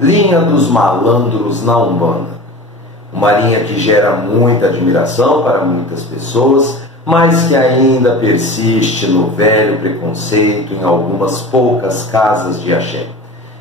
Linha dos malandros na Umbanda. Uma linha que gera muita admiração para muitas pessoas, mas que ainda persiste no velho preconceito em algumas poucas casas de axé.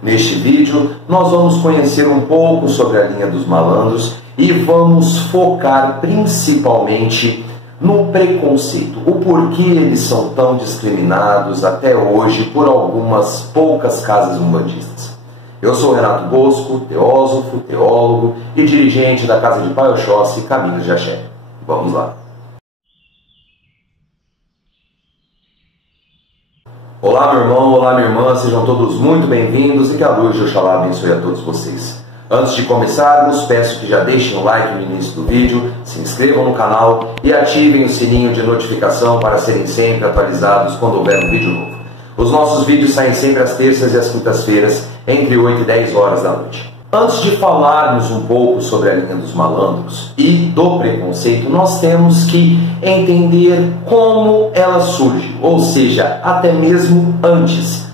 Neste vídeo, nós vamos conhecer um pouco sobre a linha dos malandros e vamos focar principalmente no preconceito, o porquê eles são tão discriminados até hoje por algumas poucas casas umbandistas. Eu sou Renato Bosco, teósofo, teólogo e dirigente da Casa de Pai Oxóssi, Caminhos de Axé. Vamos lá. Olá meu irmão, olá minha irmã, sejam todos muito bem-vindos e que a luz de Oxalá abençoe a todos vocês. Antes de começarmos, peço que já deixem o like no início do vídeo, se inscrevam no canal e ativem o sininho de notificação para serem sempre atualizados quando houver um vídeo novo. Os nossos vídeos saem sempre às terças e às quintas-feiras, entre 8 e 10 horas da noite. Antes de falarmos um pouco sobre a linha dos malandros e do preconceito, nós temos que entender como ela surge, ou seja, até mesmo antes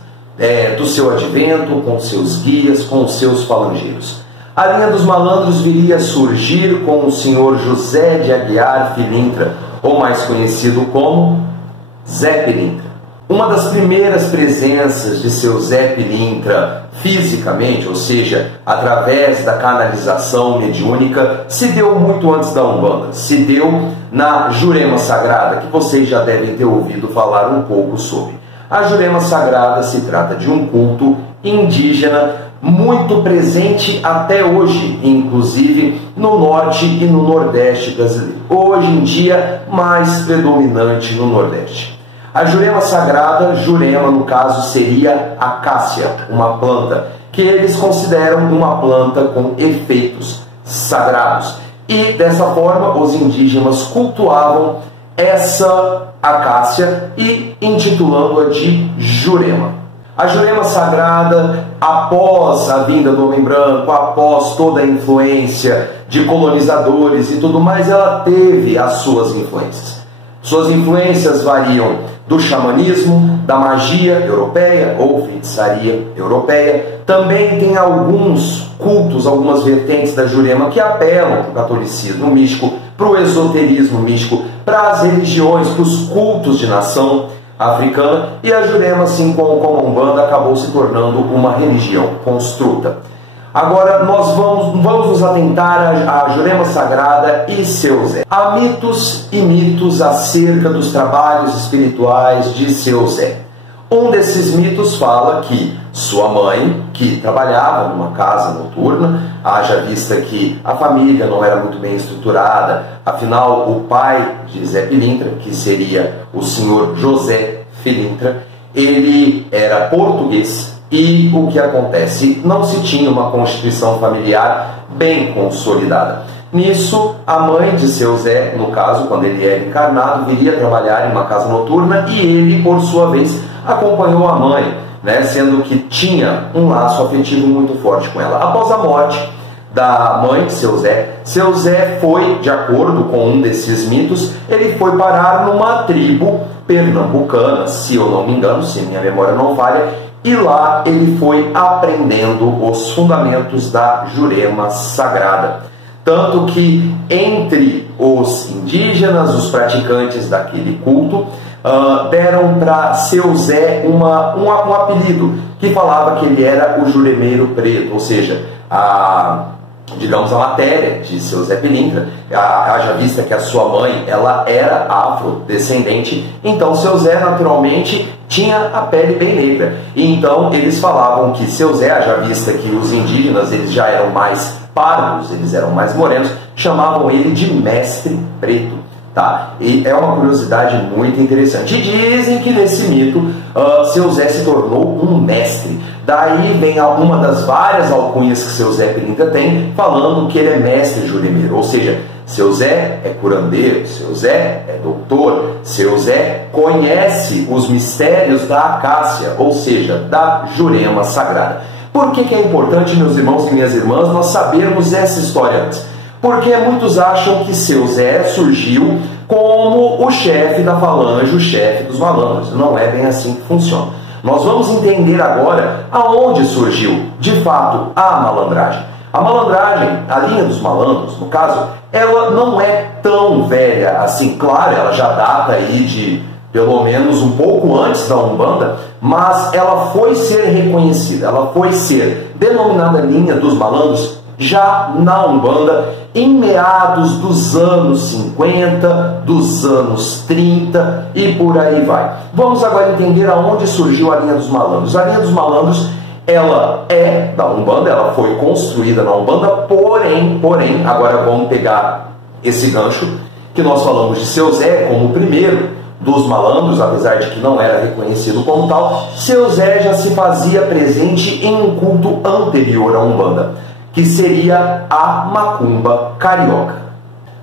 do seu advento, com seus guias, com os seus falangeiros. A linha dos malandros viria a surgir com o senhor José de Aguiar Pilintra, ou mais conhecido como Zé Pilintra. Uma das primeiras presenças de seu Zé Pilintra fisicamente, ou seja, através da canalização mediúnica, se deu muito antes da Umbanda, se deu na Jurema Sagrada, que vocês já devem ter ouvido falar um pouco sobre. A Jurema Sagrada se trata de um culto indígena muito presente até hoje, inclusive no norte e no nordeste brasileiro. Hoje em dia, mais predominante no nordeste. A Jurema Sagrada, Jurema no caso seria a acácia, uma planta que eles consideram uma planta com efeitos sagrados. E dessa forma os indígenas cultuavam essa acácia e intitulando-a de Jurema. A Jurema Sagrada, após a vinda do homem branco, após toda a influência de colonizadores e tudo mais, ela teve as suas influências. Suas influências variam do xamanismo, da magia europeia ou feitiçaria europeia. Também tem alguns cultos, algumas vertentes da Jurema que apelam para o catolicismo místico, para o esoterismo místico, para as religiões, para os cultos de nação africana, e a Jurema, assim como a Umbanda, acabou se tornando uma religião construta. Agora nós vamos nos atentar à Jurema Sagrada e seu Zé. Há mitos e mitos acerca dos trabalhos espirituais de seu Zé. Um desses mitos fala que sua mãe, que trabalhava numa casa noturna, haja vista que a família não era muito bem estruturada, afinal o pai de Zé Pilintra, que seria o senhor José Pilintra, ele era português. E o que acontece? Não se tinha uma constituição familiar bem consolidada. Nisso, a mãe de seu Zé, no caso, quando ele era encarnado, viria trabalhar em uma casa noturna e ele, por sua vez, acompanhou a mãe, sendo que tinha um laço afetivo muito forte com ela. Após a morte da mãe de seu Zé foi, de acordo com um desses mitos, ele foi parar numa tribo pernambucana, se eu não me engano, se minha memória não falha, e lá ele foi aprendendo os fundamentos da Jurema Sagrada. Tanto que entre os indígenas, os praticantes daquele culto, deram para seu Zé um apelido, que falava que ele era o juremeiro preto, ou seja, digamos, a matéria de seu Zé Pilintra, haja vista que a sua mãe ela era afrodescendente, então seu Zé naturalmente tinha a pele bem negra. E então eles falavam que seu Zé, haja vista que os indígenas eles já eram mais pardos, eles eram mais morenos, chamavam ele de mestre preto. Tá? E é uma curiosidade muito interessante. E dizem que nesse mito seu Zé se tornou um mestre. Daí vem uma das várias alcunhas que seu Zé Pilintra tem, falando que ele é mestre juremeiro. Ou seja, seu Zé é curandeiro, seu Zé é doutor, seu Zé conhece os mistérios da acácia, ou seja, da Jurema Sagrada. Por que é importante, meus irmãos e minhas irmãs, nós sabermos essa história antes? Porque muitos acham que seu Zé surgiu como o chefe da falange, o chefe dos malandros. Não é bem assim que funciona. nós vamos entender agora aonde surgiu, de fato, a malandragem. A malandragem, a linha dos malandros, no caso, ela não é tão velha assim. Claro, ela já data aí de pelo menos um pouco antes da Umbanda, mas ela foi ser reconhecida, ela foi ser denominada linha dos malandros já na Umbanda em meados dos anos 50, dos anos 30 e por aí vai. Vamos agora entender aonde surgiu a linha dos malandros. A linha dos malandros, ela é da Umbanda, ela foi construída na Umbanda, porém, agora vamos pegar esse gancho que nós falamos de Seu Zé como o primeiro dos malandros, apesar de que não era reconhecido como tal. Seu Zé já se fazia presente em um culto anterior à Umbanda, que seria a macumba carioca.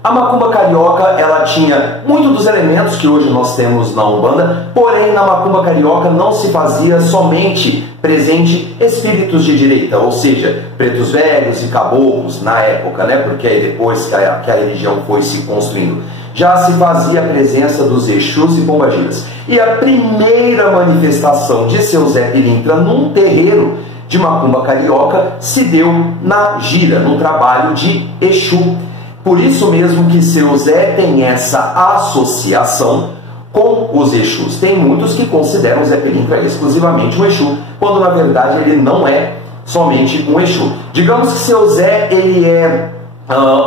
A macumba carioca, ela tinha muitos dos elementos que hoje nós temos na Umbanda, porém na macumba carioca não se fazia somente presente espíritos de direita, ou seja, pretos velhos e caboclos na época, né? Porque aí depois que a religião foi se construindo, já se fazia a presença dos Exus e Pombagiras. E a primeira manifestação de Seu Zé Pilintra num terreiro de macumba carioca se deu na gira, no trabalho de Exu. Por isso mesmo que Seu Zé tem essa associação com os Exus. Tem muitos que consideram Zé Pilintra exclusivamente um Exu, quando na verdade ele não é somente um Exu. Digamos que Seu Zé, ele é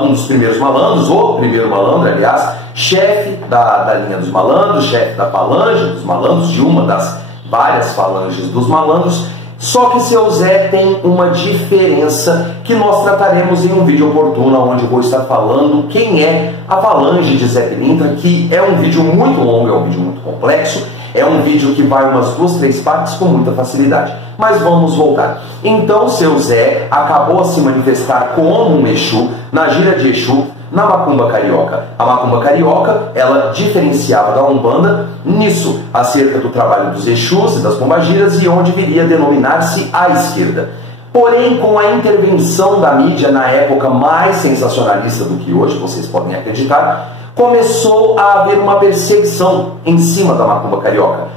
um dos primeiros malandros, o primeiro malandro, aliás, chefe da linha dos malandros, chefe da falange dos malandros, de uma das várias falanges dos malandros. Só que Seu Zé tem uma diferença que nós trataremos em um vídeo oportuno, onde eu vou estar falando quem é a falange de Zé Pilintra, que é um vídeo muito longo, é um vídeo muito complexo, é um vídeo que vai umas 2, 3 partes com muita facilidade. Mas vamos voltar. Então Seu Zé acabou a se manifestar como um Exu, na gira de Exu, na macumba carioca. A macumba carioca, ela diferenciava da Umbanda nisso, acerca do trabalho dos Exus e das pombagiras, e onde viria a denominar-se a esquerda. Porém, com a intervenção da mídia na época mais sensacionalista do que hoje, vocês podem acreditar, começou a haver uma perseguição em cima da macumba carioca.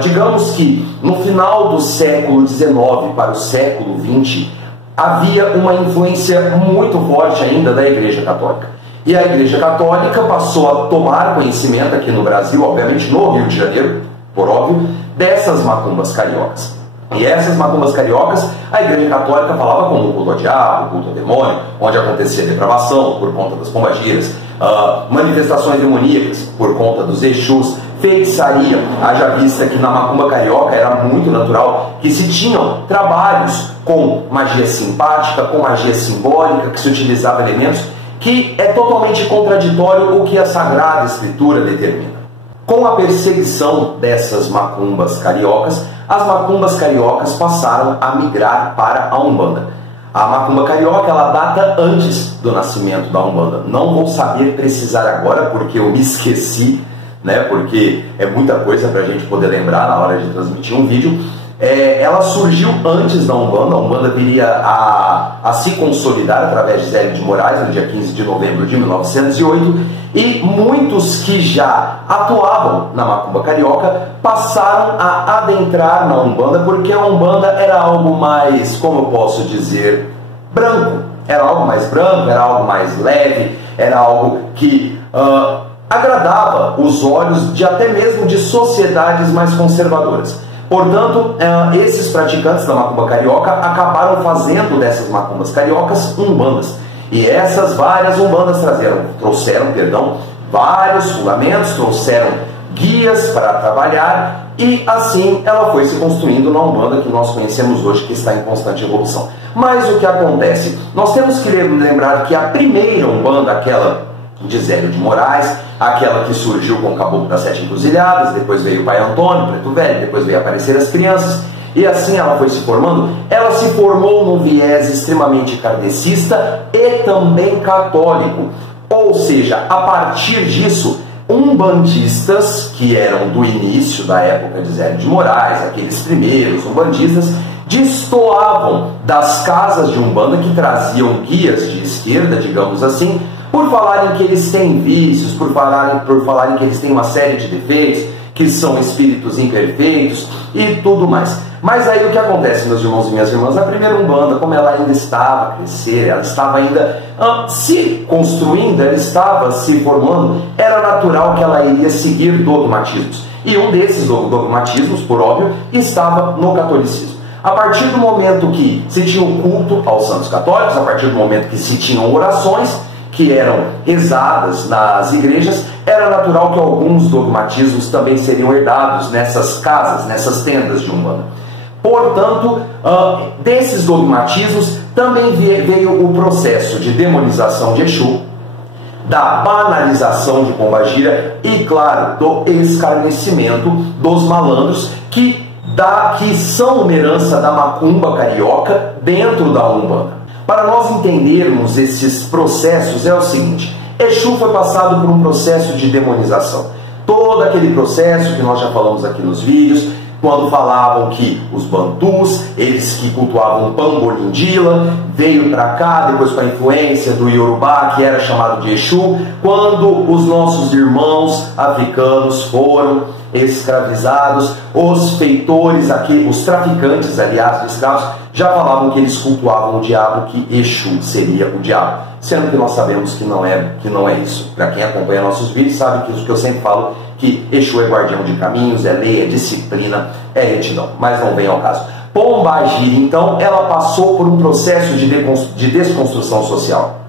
Digamos que no final do século XIX para o século XX, havia uma influência muito forte ainda da Igreja Católica. E a Igreja Católica passou a tomar conhecimento aqui no Brasil, obviamente no Rio de Janeiro, por óbvio, dessas macumbas cariocas. E essas macumbas cariocas, a Igreja Católica falava como o culto ao diabo, o culto ao demônio, onde acontecia depravação por conta das pombagiras, manifestações demoníacas por conta dos Exus, feitiçaria. Haja vista que na macumba carioca era muito natural que se tinham trabalhos com magia simpática, com magia simbólica, que se utilizava elementos que é totalmente contraditório o que a Sagrada Escritura determina. Com a perseguição dessas macumbas cariocas, as macumbas cariocas passaram a migrar para a Umbanda. A macumba carioca, ela data antes do nascimento da Umbanda. Não vou saber precisar agora, porque eu me esqueci, né? Porque é muita coisa para a gente poder lembrar na hora de transmitir um vídeo. Ela surgiu antes da Umbanda. A Umbanda viria a se consolidar através de Zélio de Moraes, no dia 15 de novembro de 1908, e muitos que já atuavam na macumba carioca passaram a adentrar na Umbanda, porque a Umbanda era algo mais, como eu posso dizer, branco. Era algo mais branco, era algo mais leve, era algo que agradava os olhos de até mesmo de sociedades mais conservadoras. Portanto, esses praticantes da macumba carioca acabaram fazendo dessas macumbas cariocas umbandas. E essas várias umbandas trouxeram vários fundamentos, trouxeram guias para trabalhar, e assim ela foi se construindo na Umbanda que nós conhecemos hoje, que está em constante evolução. Mas o que acontece? Nós temos que lembrar que a primeira Umbanda, aquela de Zélio de Moraes, aquela que surgiu com o Caboclo das Sete Encruzilhadas, depois veio o Pai Antônio, Preto Velho, depois veio aparecer as crianças, e assim ela foi se formando. Ela se formou num viés extremamente kardecista e também católico, ou seja, a partir disso, umbandistas, que eram do início da época de Zélio de Moraes, aqueles primeiros umbandistas, destoavam das casas de Umbanda que traziam guias de esquerda, digamos assim, por falarem que eles têm vícios, por falarem que eles têm uma série de defeitos, que são espíritos imperfeitos e tudo mais. Mas aí o que acontece, meus irmãos e minhas irmãs? A primeira Umbanda, como ela ainda estava a crescer, ela estava ainda se construindo, ela estava se formando, era natural que ela iria seguir dogmatismos. E um desses dogmatismos, por óbvio, estava no catolicismo. A partir do momento que se tinha o culto aos santos católicos, a partir do momento que se tinham orações que eram rezadas nas igrejas, era natural que alguns dogmatismos também seriam herdados nessas casas, nessas tendas de Umbanda. Portanto, desses dogmatismos também veio o processo de demonização de Exu, da banalização de Pombagira e, claro, do escarnecimento dos malandros que são uma herança da macumba carioca dentro da Umbanda. Para nós entendermos esses processos é o seguinte: Exu foi passado por um processo de demonização. Todo aquele processo que nós já falamos aqui nos vídeos, quando falavam que os bantus, eles que cultuavam Pambolindila, veio para cá, depois com a influência do Yorubá, que era chamado de Exu, quando os nossos irmãos africanos foram escravizados, os feitores aqui, os traficantes, aliás, de escravos, já falavam que eles cultuavam o diabo, que Exu seria o diabo, sendo que nós sabemos que não é isso. Para quem acompanha nossos vídeos sabe que isso que eu sempre falo, que Exu é guardião de caminhos, é lei, é disciplina, é retidão, mas não vem ao caso. Pombagira, então, ela passou por um processo de desconstrução social.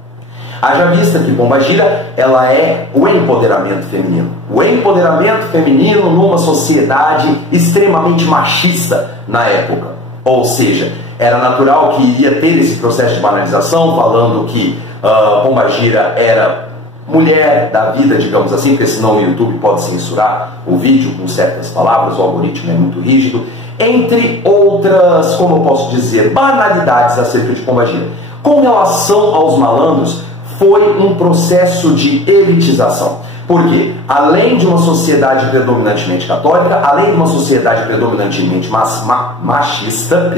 Haja vista que Pombagira, ela é o empoderamento feminino. O empoderamento feminino numa sociedade extremamente machista na época. Ou seja, era natural que iria ter esse processo de banalização, falando que Pombagira era mulher da vida, digamos assim, porque senão o YouTube pode censurar o vídeo com certas palavras, o algoritmo é muito rígido, entre outras, como eu posso dizer, banalidades acerca de Pombagira. Com relação aos malandros, foi um processo de elitização. Porque, além de uma sociedade predominantemente católica, além de uma sociedade predominantemente machista,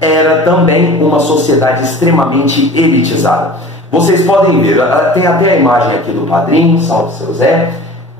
era também uma sociedade extremamente elitizada. Vocês podem ver, tem até a imagem aqui do padrinho, salve seu Zé,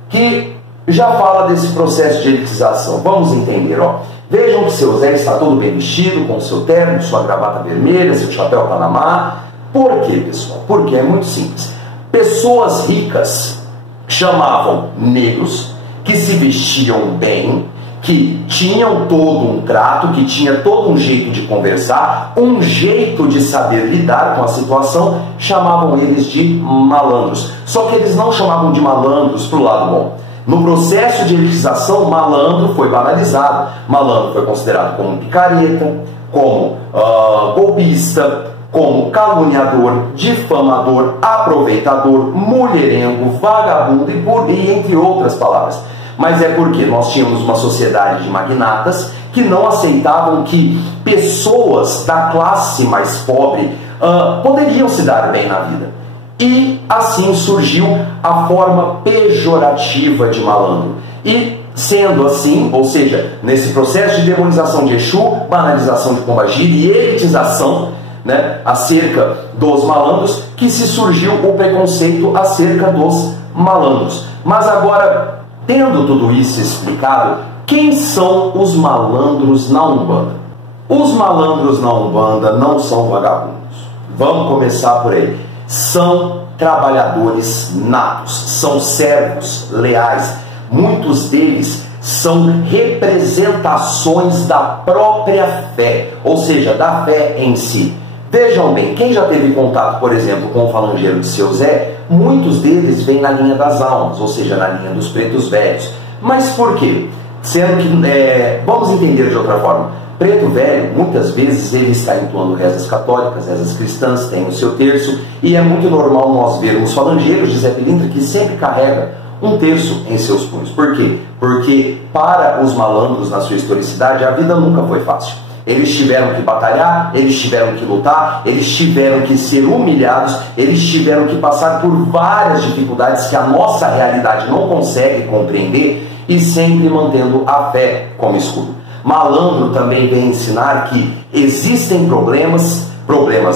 que já fala desse processo de elitização. Vamos entender, ó. Vejam que seu Zé está todo bem vestido, com seu terno, sua gravata vermelha, seu chapéu Panamá. Por quê, pessoal? Porque é muito simples. Pessoas ricas chamavam negros que se vestiam bem, que tinham todo um trato, que tinha todo um jeito de conversar, um jeito de saber lidar com a situação, chamavam eles de malandros. Só que eles não chamavam de malandros para o lado bom. No processo de elitização, malandro foi banalizado. Malandro foi considerado como picareta, como golpista, como caluniador, difamador, aproveitador, mulherengo, vagabundo e entre outras palavras. Mas é porque nós tínhamos uma sociedade de magnatas que não aceitavam que pessoas da classe mais pobre poderiam se dar bem na vida. E assim surgiu a forma pejorativa de malandro. E sendo assim, ou seja, nesse processo de demonização de Exu, banalização de Pombagira e elitização, né, acerca dos malandros, que se surgiu o preconceito acerca dos malandros. Mas agora, tendo tudo isso explicado, quem são os malandros na Umbanda? Os malandros na Umbanda não são vagabundos. Vamos começar por aí. São trabalhadores natos, são servos leais. Muitos deles são representações da própria fé, ou seja, da fé em si. Vejam bem, quem já teve contato, por exemplo, com o falangeiro de seu Zé, muitos deles vêm na linha das almas, ou seja, na linha dos pretos velhos. Mas por quê? Sendo que, vamos entender de outra forma, preto velho, muitas vezes ele está entoando rezas católicas, rezas cristãs, tem o seu terço, e é muito normal nós vermos falangeiros de Zé Pilintra que sempre carrega um terço em seus punhos. Por quê? Porque para os malandros na sua historicidade a vida nunca foi fácil. Eles tiveram que batalhar, eles tiveram que lutar, eles tiveram que ser humilhados, eles tiveram que passar por várias dificuldades que a nossa realidade não consegue compreender, e sempre mantendo a fé como escudo. Malandro também vem ensinar que existem problemas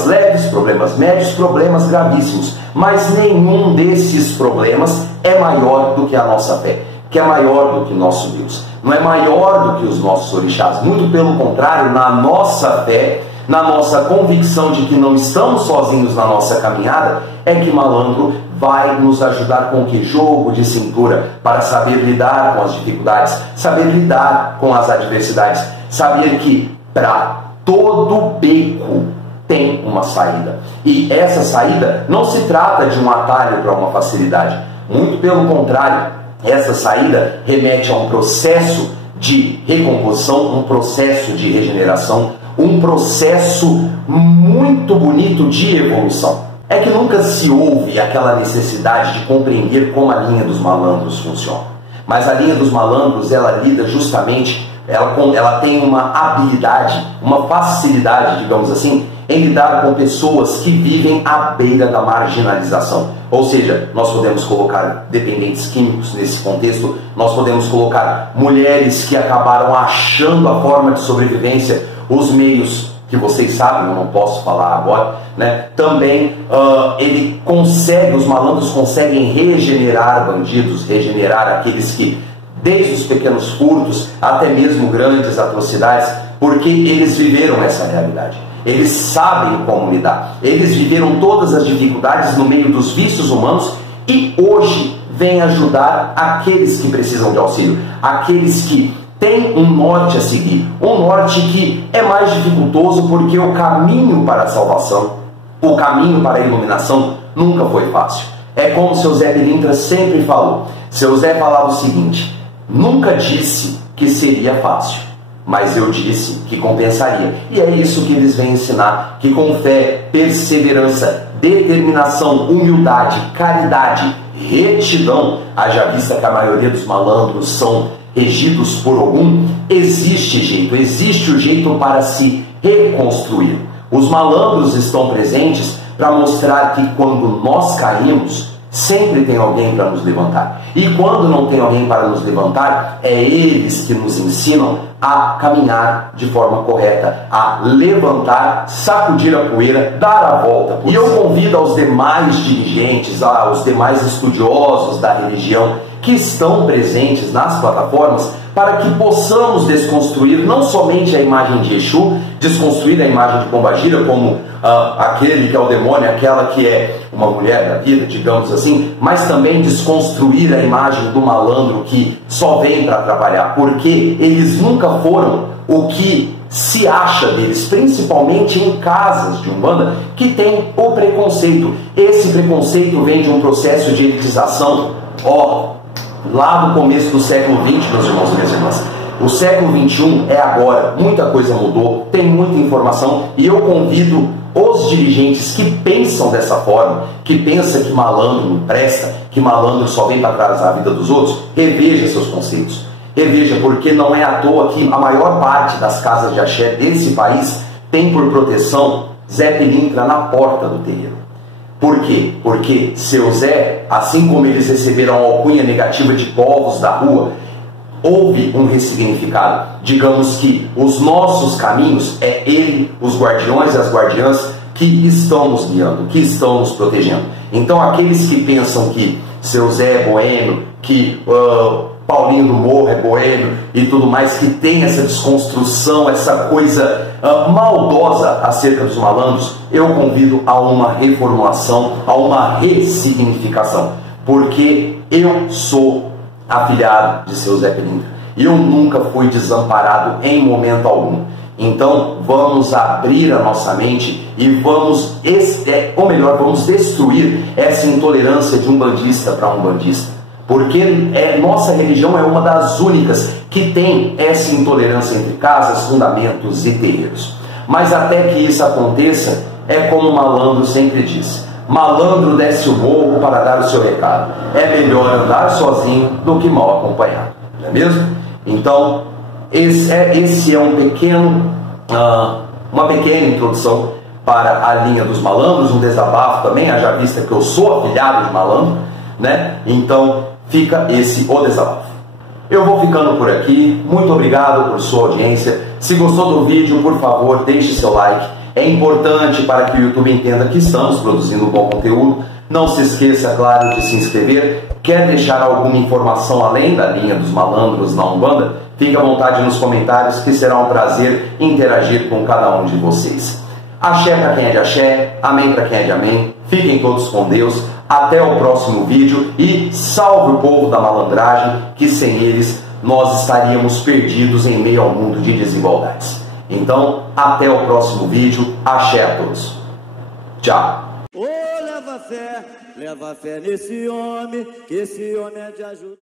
leves, problemas médios, problemas gravíssimos, mas nenhum desses problemas é maior do que a nossa fé. que é maior do que nosso Deus, não é maior do que os nossos orixás, muito pelo contrário, na nossa fé, na nossa convicção de que não estamos sozinhos na nossa caminhada, é que Malandro vai nos ajudar com que jogo de cintura para saber lidar com as dificuldades, saber lidar com as adversidades, saber que para todo beco tem uma saída. E essa saída não se trata de um atalho para uma facilidade, muito pelo contrário, essa saída remete a um processo de recomposição, um processo de regeneração, um processo muito bonito de evolução. É que nunca se ouve aquela necessidade de compreender como a linha dos malandros funciona. Mas a linha dos malandros, ela lida justamente, ela tem uma habilidade, uma facilidade, digamos assim, em lidar com pessoas que vivem à beira da marginalização. Ou seja, nós podemos colocar dependentes químicos nesse contexto, nós podemos colocar mulheres que acabaram achando a forma de sobrevivência, os meios que vocês sabem, eu não posso falar agora, né? Também os malandros conseguem regenerar bandidos, regenerar aqueles que, desde os pequenos furtos até mesmo grandes atrocidades, porque eles viveram essa realidade. Eles sabem como lidar. Eles viveram todas as dificuldades no meio dos vícios humanos e hoje vêm ajudar aqueles que precisam de auxílio, aqueles que têm um norte a seguir, um norte que é mais dificultoso porque o caminho para a salvação, o caminho para a iluminação nunca foi fácil. É como seu Zé Pilintra sempre falou. Seu Zé falava o seguinte: nunca disse que seria fácil, mas eu disse que compensaria. E é isso que eles vêm ensinar, que com fé, perseverança, determinação, humildade, caridade, retidão, haja vista que a maioria dos malandros são regidos por algum, existe o jeito para se reconstruir. Os malandros estão presentes para mostrar que quando nós caímos, sempre tem alguém para nos levantar. E quando não tem alguém para nos levantar, é eles que nos ensinam a caminhar de forma correta, a levantar, sacudir a poeira, dar a volta. E eu convido aos demais dirigentes, aos demais estudiosos da religião que estão presentes nas plataformas, para que possamos desconstruir não somente a imagem de Exu, desconstruir a imagem de Pombagira como aquele que é o demônio, aquela que é uma mulher da vida, digamos assim, mas também desconstruir a imagem do malandro que só vem para atrapalhar, porque eles nunca foram o que se acha deles, principalmente em casas de Umbanda que tem o preconceito. Esse preconceito vem de um processo de elitização, lá no começo do século XX, meus irmãos e minhas irmãs. O século XXI é agora, muita coisa mudou, tem muita informação, e eu convido os dirigentes que pensam dessa forma, que pensam que malandro não presta, que malandro só vem para atrasar a vida dos outros, reveja seus conceitos. Reveja, porque não é à toa que a maior parte das casas de axé desse país tem por proteção Zé Pilintra na porta do terreiro. Por quê? Porque seu Zé, assim como eles receberam a alcunha negativa de povos da rua, houve um ressignificado. Digamos que os nossos caminhos é ele, os guardiões e as guardiãs que estão nos guiando, que estão nos protegendo. Então aqueles que pensam que seu Zé é boêmio, que Paulinho do Morro é boêmio e tudo mais, que tem essa desconstrução, essa coisa maldosa acerca dos malandros, eu convido a uma reformulação, a uma ressignificação, porque eu sou afilhado de seu Zé Pilintra, eu nunca fui desamparado em momento algum. Então vamos abrir a nossa mente e vamos destruir essa intolerância de umbandista para umbandista, porque nossa religião é uma das únicas que tem essa intolerância entre casas, fundamentos e terreiros. Mas até que isso aconteça, é como o malandro sempre diz: malandro desce o morro para dar o seu recado. É melhor andar sozinho do que mal acompanhado, não é mesmo? Então, esse é uma pequena introdução para a linha dos malandros, um desabafo também, haja vista que eu sou afilhado de malandro, né? Então, fica o desabafo. Eu vou ficando por aqui, muito obrigado por sua audiência. Se gostou do vídeo, por favor, deixe seu like. É importante para que o YouTube entenda que estamos produzindo bom conteúdo. Não se esqueça, claro, de se inscrever. Quer deixar alguma informação além da linha dos malandros na Umbanda? Fique à vontade nos comentários, que será um prazer interagir com cada um de vocês. Axé para quem é de axé, amém para quem é de amém. Fiquem todos com Deus. Até o próximo vídeo e salve o povo da malandragem, que sem eles nós estaríamos perdidos em meio ao mundo de desigualdades. Então, até o próximo vídeo. Axé a todos. Tchau. Leva fé nesse homem, que esse homem é de ajuda.